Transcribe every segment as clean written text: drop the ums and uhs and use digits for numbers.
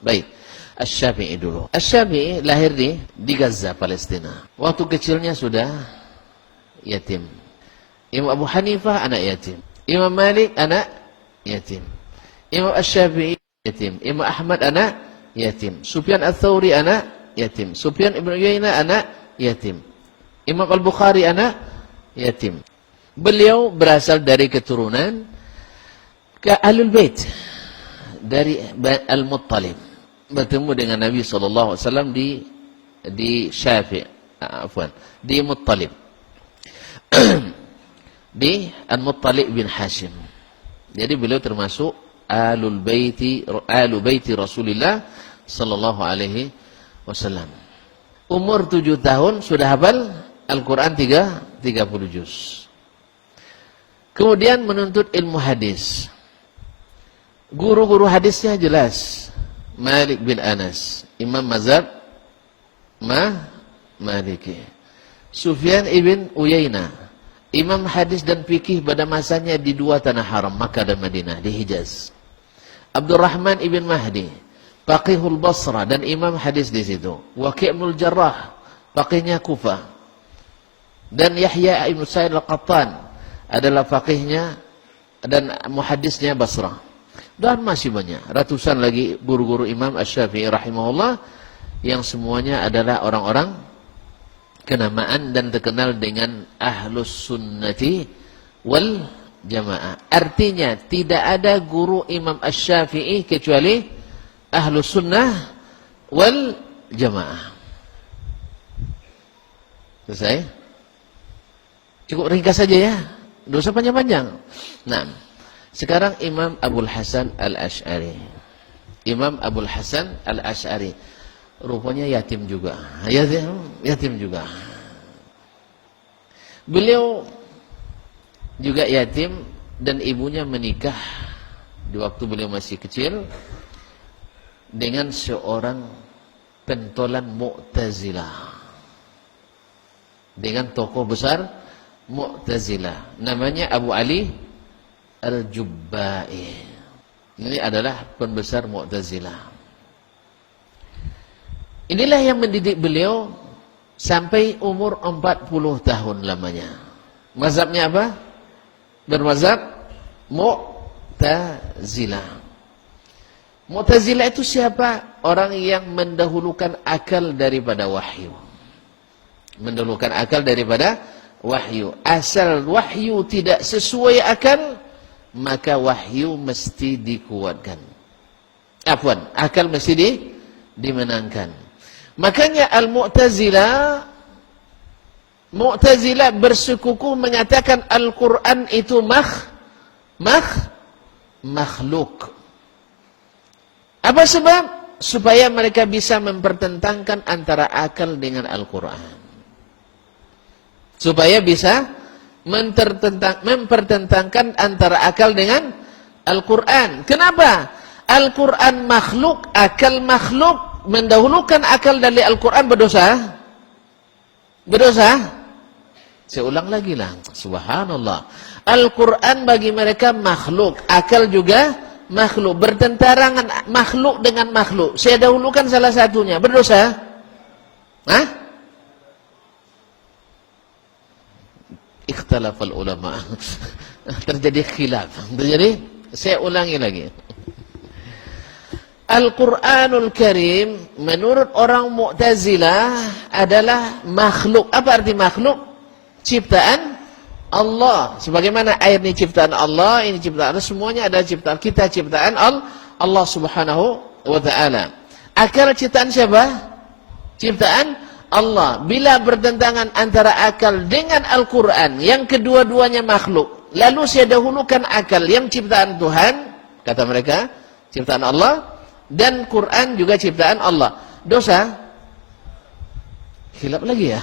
Baik. Asy-Syafi'i dulu. Asy-Syafi'i lahir di Gaza, Palestina. Waktu kecilnya sudah yatim. Imam Abu Hanifah anak yatim. Imam Malik anak yatim. Imam Asy-Syafi'i yatim. Imam Ahmad anak yatim. Sufyan Ats-Tsauri anak yatim. Sufyan Ibn Uyainah anak yatim. Imam Al-Bukhari anak yatim. Beliau berasal dari keturunan ke Ahlul Bait, dari Al-Muttalib. Bertemu dengan Nabi SAW di di Muttalib. Di Al-Muttalib bin Hashim. Jadi beliau termasuk Ahlul Baiti Rasulullah sallallahu alaihi wasallam. Umur 7 tahun sudah hafal Al-Quran 30 juz. Kemudian menuntut ilmu hadis. Guru-guru hadisnya jelas. Malik bin Anas, Imam Mazhab Maliki. Sufyan ibn Uyainah, Imam hadis dan fikih pada masanya di 2 tanah haram, Makkah dan Madinah, di Hijaz. Abdurrahman ibn Mahdi, faqihul Basrah dan imam hadis di situ. Waqi' ibn Jarrah, faqihnya Kufah. Dan Yahya ibn Sa'id al-Qattan adalah faqihnya dan muhaddisnya Basrah. Dan masih banyak, ratusan lagi guru-guru Imam Asy-Syafi'i rahimahullah yang semuanya adalah orang-orang kenamaan dan terkenal dengan Ahlus Sunnati wal Jamaah. Artinya tidak ada guru Imam Asy-Syafi'i kecuali Ahlus Sunnah wal Jamaah. Selesai? Cukup ringkas saja ya. Dosa panjang-panjang. Nah, sekarang Imam Abul Hasan Al-Asy'ari. Imam Abul Hasan Al-Asy'ari. Rupanya yatim juga. Yatim juga. Beliau juga yatim dan ibunya menikah di waktu beliau masih kecil dengan seorang pentolan Mu'tazilah. Dengan tokoh besar Mu'tazilah. Namanya Abu Ali Al-Jubba'i. Ini adalah pembesar Mu'tazilah. Inilah yang mendidik beliau sampai umur 40 tahun lamanya. Mazhabnya apa? Bermazhab Mu'tazilah. Mu'tazilah itu siapa? Orang yang mendahulukan akal daripada wahyu. Mendahulukan akal daripada wahyu. Asal wahyu tidak sesuai akal, maka wahyu mesti dikuatkan. Akal mesti dimenangkan. Makanya Mu'tazilah bersekukuh menyatakan Al-Quran itu makhluk. Apa sebab? Supaya mereka bisa mempertentangkan antara akal dengan Al-Quran. Supaya bisa mempertentangkan antara akal dengan Al-Quran. Kenapa? Al-Quran makhluk, akal makhluk, mendahulukan akal dari Al-Quran berdosa? Berdosa? Saya ulang lagi lah. Subhanallah. Al-Quran bagi mereka makhluk, akal juga makhluk. Bertentangan makhluk dengan makhluk. Saya dahulukan salah satunya. Berdosa? Hah? Ikhtalafal ulama. Terjadi khilaf. Jadi saya ulangi lagi. Al-Quranul Karim menurut orang Mu'tazilah adalah makhluk. Apa arti makhluk? Ciptaan Allah. Sebagaimana air ini ciptaan Allah, ini ciptaan Allah, semuanya adalah ciptaan kita, ciptaan Allah Subhanahu wa ta'ala. Akal ciptaan siapa? Ciptaan Allah. Bila bertentangan antara akal dengan Al-Quran, yang kedua-duanya makhluk, lalu saya dahulukan akal yang ciptaan Tuhan, kata mereka, ciptaan Allah, dan Quran juga ciptaan Allah. Dosa? Khilaf lagi ya.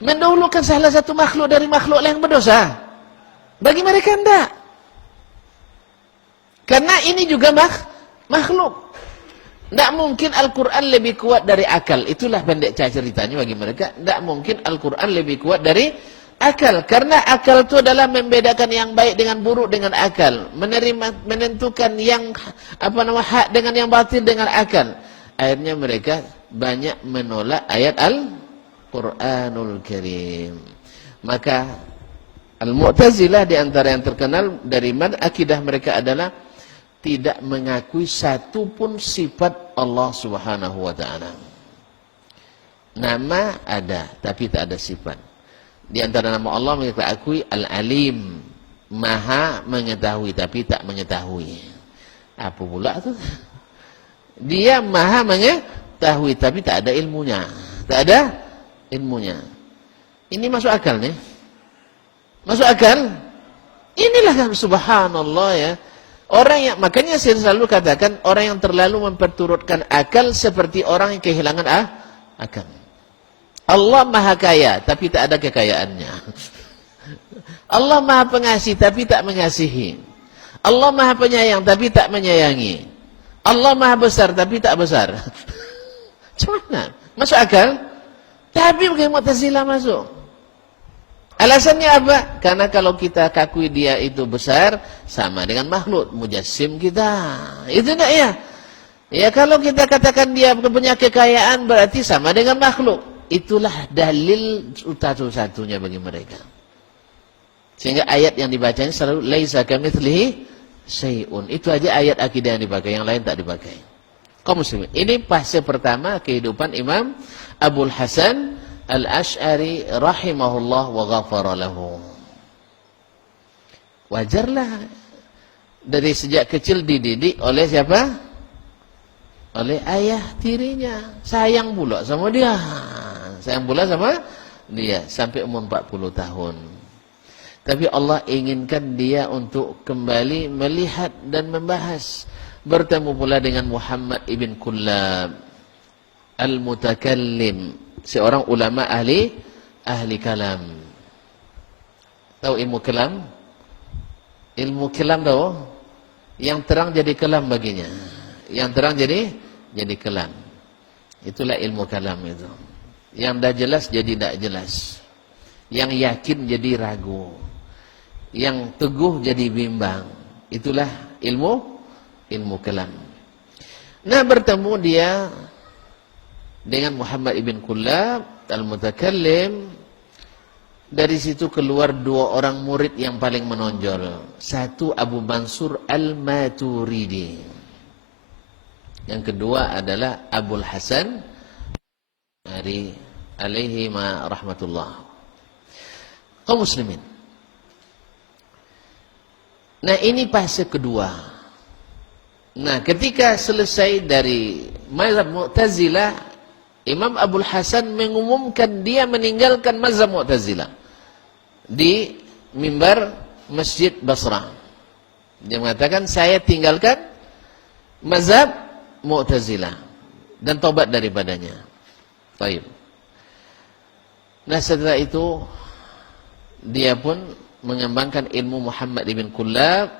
Mendahulukan salah satu makhluk dari makhluk lain berdosa? Bagi mereka enggak. Karena ini juga makhluk. Tidak mungkin Al-Quran lebih kuat dari akal. Itulah pendek ceritanya bagi mereka. Tidak mungkin Al-Quran lebih kuat dari Akal, karena akal itu adalah membedakan yang baik dengan buruk dengan akal, menentukan yang hak dengan yang batil dengan akal. Akhirnya mereka banyak menolak ayat Al-Qur'anul Karim. Maka Al-Mu'tazilah di antara yang terkenal dari akidah mereka adalah tidak mengakui satu pun sifat Allah Subhanahu wa taala. Nama ada tapi tak ada sifat. Di antara nama Allah mereka akui Al-Alim, Maha mengetahui tapi tak mengetahui. Apa pula tu? Dia Maha mengetahui tapi tak ada ilmunya. Tak ada ilmunya. Ini masuk akal nih? Masuk akal? Inilah kan subhanallah ya. Orang yang, makanya saya selalu katakan orang yang terlalu memperturutkan akal seperti orang yang kehilangan akal. Allah Maha Kaya tapi tak ada kekayaannya. Allah Maha Pengasih tapi tak mengasihi. Allah Maha Penyayang tapi tak menyayangi. Allah Maha Besar tapi tak besar. Macam mana? Masuk akal? Tapi bagaimana Mu'tazilah masuk? Alasannya apa? Karena kalau kita akui dia itu besar, sama dengan makhluk mujassim kita. Itu enggak ya? Ya kalau kita katakan dia punya kekayaan berarti sama dengan makhluk. Itulah dalil satu-satunya bagi mereka. Sehingga ayat yang dibacanya selalu laisa kamitslihi syai'un. Itu aja ayat akidah yang dipakai, yang lain tak dipakai. Kaum muslimin, ini fase pertama kehidupan Imam Abul Hasan Al-Asy'ari rahimahullah wa ghafara lahu. Wajarlah dari sejak kecil dididik oleh siapa? Oleh ayah tirinya. Sayang pula sama dia. Sayang pula sama dia sampai umur 40 tahun. Tapi Allah inginkan dia untuk kembali melihat dan membahas. Bertemu pula dengan Muhammad ibn Kullab Al-Mutakallim, seorang ulama ahli kalam. Tahu ilmu kalam? Ilmu kalam tahu? Yang terang jadi kalam baginya. Yang terang jadi kalam. Itulah ilmu kalam itu. Yang dah jelas jadi tak jelas. Yang yakin jadi ragu. Yang teguh jadi bimbang. Itulah ilmu kalam. Nah, bertemu dia dengan Muhammad ibn Kullab Al-Mutakallim. Dari situ keluar dua orang murid yang paling menonjol. Satu Abu Mansur Al-Maturidi. Yang kedua adalah Abul Hasan alaihi ma rahmatullah. Kaum muslimin. Nah, ini fase kedua. Nah, ketika selesai dari mazhab Mu'tazilah, Imam Abul Hasan mengumumkan dia meninggalkan mazhab Mu'tazilah di mimbar Masjid Basrah. Dia mengatakan, saya tinggalkan mazhab Mu'tazilah dan tobat daripadanya. Baik. Nah, setelah itu dia pun mengembangkan ilmu Muhammad ibn Kullab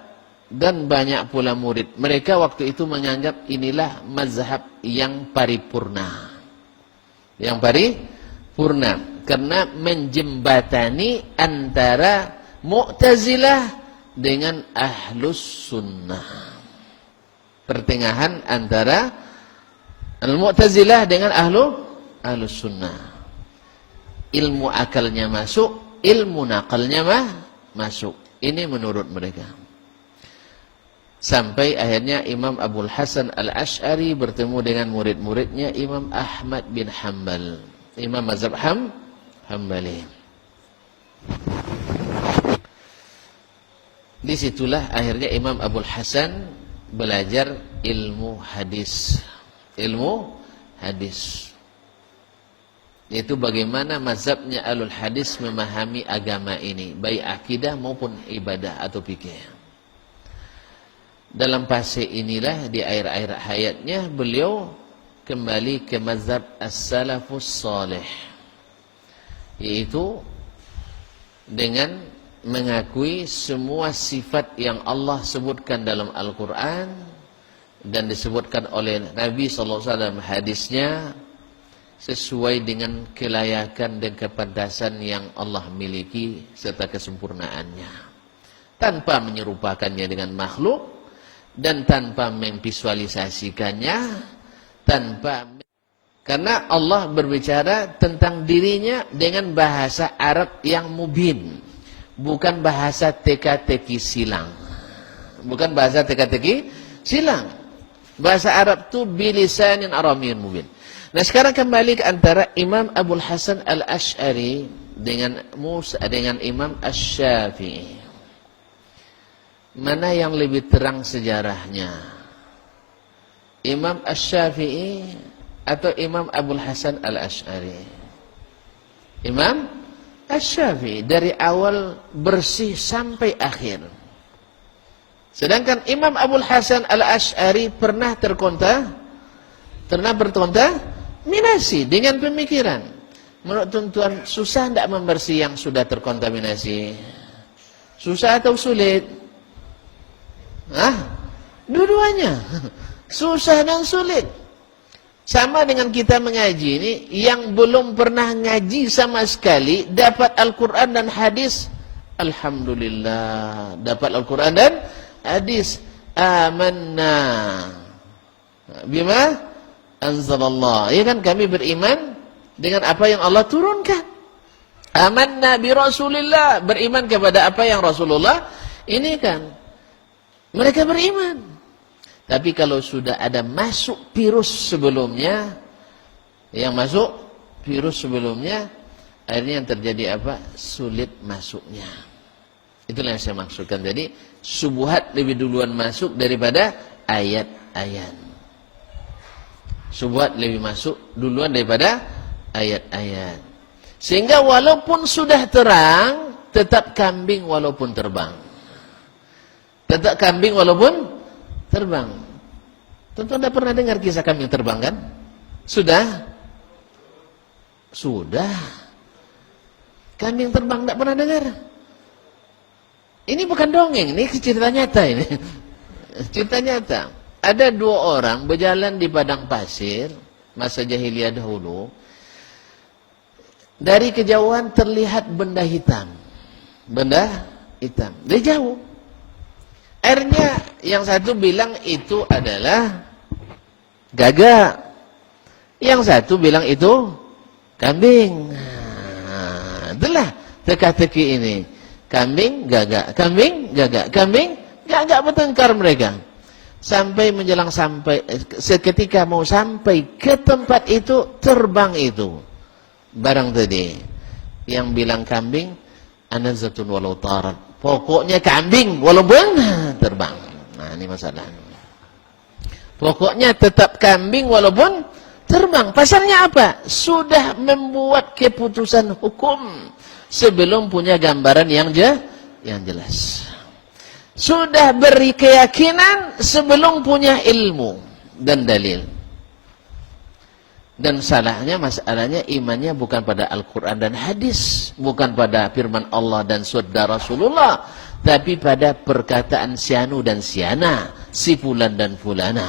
dan banyak pula murid. Mereka waktu itu menganggap inilah mazhab yang paripurna. Yang paripurna karena menjembatani antara Mu'tazilah dengan Ahlus Sunnah. Pertengahan antara Al-Mu'tazilah dengan Ahlus Sunnah. Ilmu akalnya masuk, ilmu nakalnya masuk. Ini menurut mereka. Sampai akhirnya Imam Abul Hasan Al-Asy'ari bertemu dengan murid-muridnya Imam Ahmad bin Hanbal, Imam mazhab Hambali. Disitulah akhirnya Imam Abul Hasan belajar ilmu hadis. Ilmu hadis. Yaitu bagaimana mazhabnya Ahlul Hadis memahami agama ini, baik akidah maupun ibadah atau fikih. Dalam fase inilah di akhir-akhir hayatnya beliau kembali ke mazhab as-salafus salih, yaitu dengan mengakui semua sifat yang Allah sebutkan dalam Al-Quran dan disebutkan oleh Nabi SAW hadisnya, sesuai dengan kelayakan dan kepantasan yang Allah miliki serta kesempurnaannya, tanpa menyerupakannya dengan makhluk dan tanpa memvisualisasikannya, karena Allah berbicara tentang dirinya dengan bahasa Arab yang mubin, bukan bahasa teka-teki silang. Bukan bahasa teka-teki silang. Bahasa Arab itu bilisanin Arabiyyin mubin. Nah, sekarang kembali ke antara Imam Abul Hasan Al-Asy'ari dengan Imam Asy-Syafi'i. Mana yang lebih terang sejarahnya? Imam Asy-Syafi'i atau Imam Abul Hasan Al-Asy'ari? Imam Asy-Syafi'i dari awal bersih sampai akhir. Sedangkan Imam Abul Hasan Al-Asy'ari pernah berkontaminasi dengan pemikiran. Menurut tuan-tuan, susah tidak membersih yang sudah terkontaminasi? Susah atau sulit? Dua-duanya. Susah dan sulit. Sama dengan kita mengaji ini, yang belum pernah ngaji sama sekali, dapat Al-Quran dan hadis, alhamdulillah. Dapat Al-Quran dan hadis, amanna bima anzalallah. Ya kan, kami beriman dengan apa yang Allah turunkan. Amanna bi Rasulillah, beriman kepada apa yang Rasulullah ini kan. Mereka beriman. Tapi kalau sudah ada masuk virus sebelumnya, akhirnya yang terjadi apa? Sulit masuknya. Itulah yang saya maksudkan. Jadi subuhat lebih duluan masuk daripada ayat-ayat. Subuhat lebih masuk duluan daripada ayat-ayat. Sehingga walaupun sudah terang, tetap kambing walaupun terbang. Tetap kambing walaupun terbang. Tentu Anda pernah dengar kisah kambing terbang kan? Sudah. Kambing terbang tidak pernah dengar. Ini bukan dongeng, ini cerita nyata ini. Cerita nyata. Ada dua orang berjalan di padang pasir masa jahiliyah dahulu. Dari kejauhan terlihat benda hitam. Dari jauh. Akhirnya yang satu bilang itu adalah gagak. Yang satu bilang itu kambing. Itulah teka-teki ini. Kambing, gagak. Kambing, gagak. Kambing, gagak, bertengkar mereka. Seketika mau sampai ke tempat itu, terbang itu. Barang tadi. Yang bilang kambing, anazatun walau tarat. Pokoknya kambing walaupun terbang. Nah, ini masalah. Pokoknya tetap kambing walaupun terbang. Pasalnya apa? Sudah membuat keputusan hukum sebelum punya gambaran yang jelas. Sudah beri keyakinan sebelum punya ilmu dan dalil. Dan masalahnya imannya bukan pada Al-Quran dan hadis, bukan pada firman Allah dan sabda Rasulullah, tapi pada perkataan si anu dan si ana, si fulan dan fulana.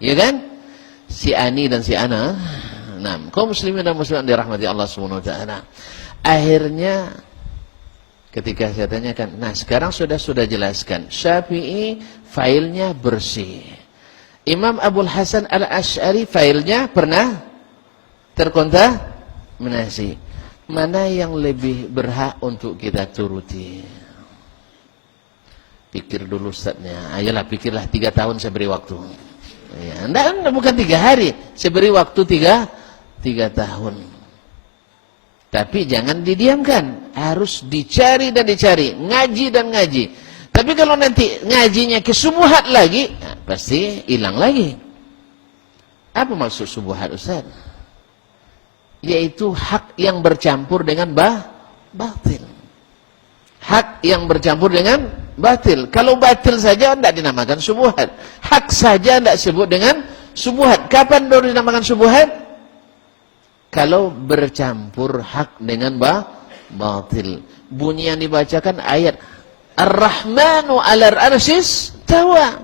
Ya kan? Si ani dan si ana. Nah, kaum muslimin dan muslimat dirahmati Allah Subhanahu wa taala. Akhirnya ketika saya tanyakan, nah sekarang sudah jelaskan, Syafi'i failnya bersih. Imam Abul Hasan Al-Asy'ari failnya pernah terkontaminasi. Mana yang lebih berhak untuk kita turuti? Pikir dulu Ustaznya. Ayolah pikirlah 3 tahun saya beri waktu. Ya, enggak, bukan 3 hari. Saya beri waktu 3 tahun. Tapi jangan didiamkan. Harus dicari dan dicari. Ngaji dan ngaji. Tapi kalau nanti ngajinya ke subuhat lagi, nah, pasti hilang lagi. Apa maksud subuhat, Ustaz? Yaitu hak yang bercampur dengan batil. Hak yang bercampur dengan batil. Kalau batil saja tidak dinamakan subuhat. Hak saja tidak sebut dengan subuhat. Kapan baru dinamakan subuhat? Kalau bercampur hak dengan batil. Bunyi yang dibacakan ayat Ar-Rahmanu 'alal 'arsyis tawa.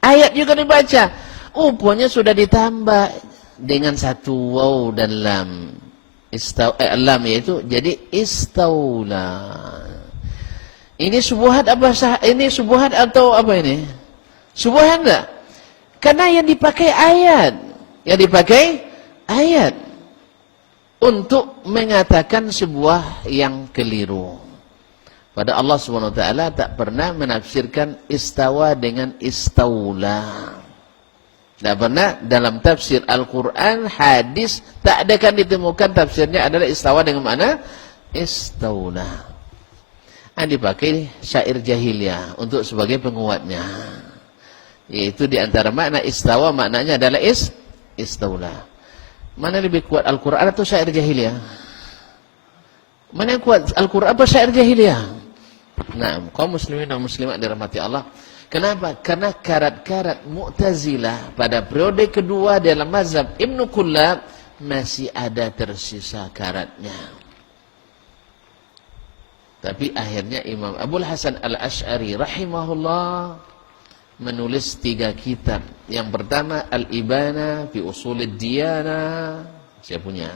Ayat juga dibaca. Rupanya sudah ditambah dengan satu waw dan lam. Lam yaitu jadi istaula. Ini subuhat apa ini subuhat atau apa ini? Subuhat enggak? Karena yang dipakai ayat. Yang dipakai ayat untuk mengatakan sebuah yang keliru. Pada Allah SWT tak pernah menafsirkan istawa dengan istaula. Tak pernah dalam tafsir Al-Quran, hadis, tak akan ditemukan tafsirnya adalah istawa dengan makna istaula. Yang dipakai syair jahiliyah untuk sebagai penguatnya. Yaitu di antara makna istawa, maknanya adalah istaula. Mana lebih kuat Al-Quran atau syair jahiliyah? Mana yang kuat Al-Quran apa syair jahiliyah? Nah, kaum muslimin dan muslimat dirahmati Allah. Kenapa? Karena karat-karat Mu'tazilah pada periode kedua dalam mazhab Ibnu Kullab masih ada tersisa karatnya. Tapi akhirnya Imam Abul Hasan Al-Asy'ari rahimahullah menulis 3 kitab. Yang pertama Al-Ibana fi Ushulid Diyana, saya punya.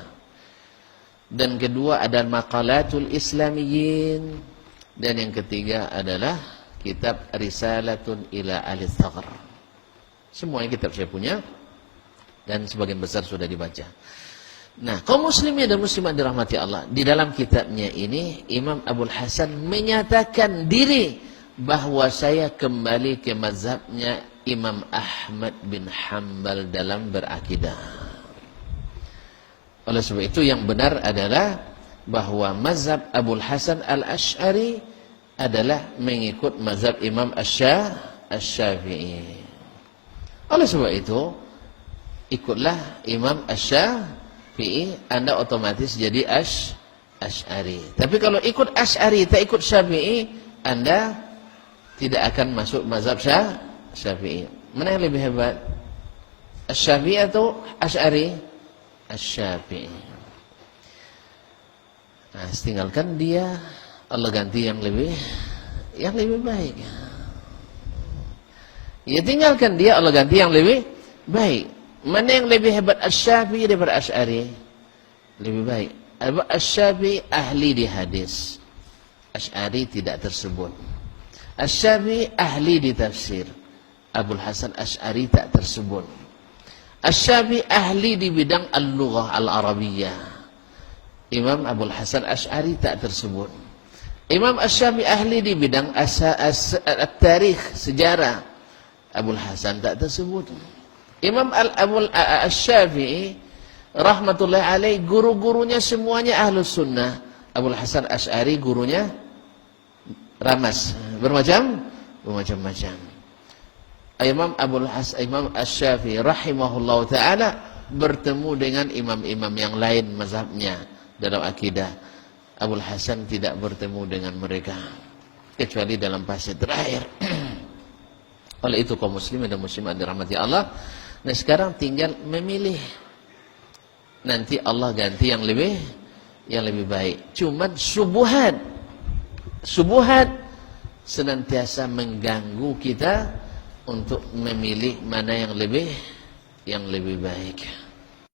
Dan kedua ada Maqalatul Islamiyyin. Dan yang ketiga adalah kitab Risalatun ila Ahli Thaqr. Semuanya kitab saya punya dan sebagian besar sudah dibaca. Nah, kaum muslimin dan muslimat dirahmati Allah, di dalam kitabnya ini Imam Abul Hasan menyatakan diri bahwa saya kembali ke mazhabnya Imam Ahmad bin Hanbal dalam berakidah. Oleh sebab itu yang benar adalah bahwa mazhab Abul Hasan Al-Asy'ari adalah mengikut mazhab Imam Asy-Syafi'i. Oleh sebab itu, ikutlah Imam Asy-Syafi'i, Anda otomatis jadi Asy'ari. Tapi kalau ikut Asy'ari, tak ikut Syafi'i, Anda tidak akan masuk mazhab Syafi'i. Mana yang lebih hebat? Asy-Syafi'i atau Asy'ari? Asy-Syafi'i. Nah, tinggalkan dia, Allah ganti yang lebih baik. Ya tinggalkan dia, Allah ganti yang lebih baik. Mana yang lebih hebat, Asy-Syafi'i daripada Asy'ari? Lebih baik. Asy-Syafi'i ahli di hadis, Asy'ari tidak tersebut. Asy-Syafi'i ahli di tafsir, Abul Hasan Asy'ari tak tersebut. Asy-Syafi'i ahli di bidang al-lughah al-arabiyyah, Imam Abul Hasan Asy'ari tak tersebut. Imam Asy-Syafi'i ahli di bidang tarikh, sejarah, Abul Hasan tak tersebut. Imam Asy-Syafi'i rahmatullahi alaih, guru-gurunya semuanya Ahlus Sunnah. Abul Hasan Asy'ari gurunya ramas, bermacam-macam. Imam Asy-Syafi'i rahimahullah ta'ala bertemu dengan imam-imam yang lain mazhabnya dalam akidah. Abul Hasan tidak bertemu dengan mereka kecuali dalam fase terakhir. Oleh itu kaum muslimin dan muslimat dirahmati Allah. Nah, sekarang tinggal memilih. Nanti Allah ganti yang lebih baik. Cuman subuhat senantiasa mengganggu kita untuk memilih mana yang lebih baik.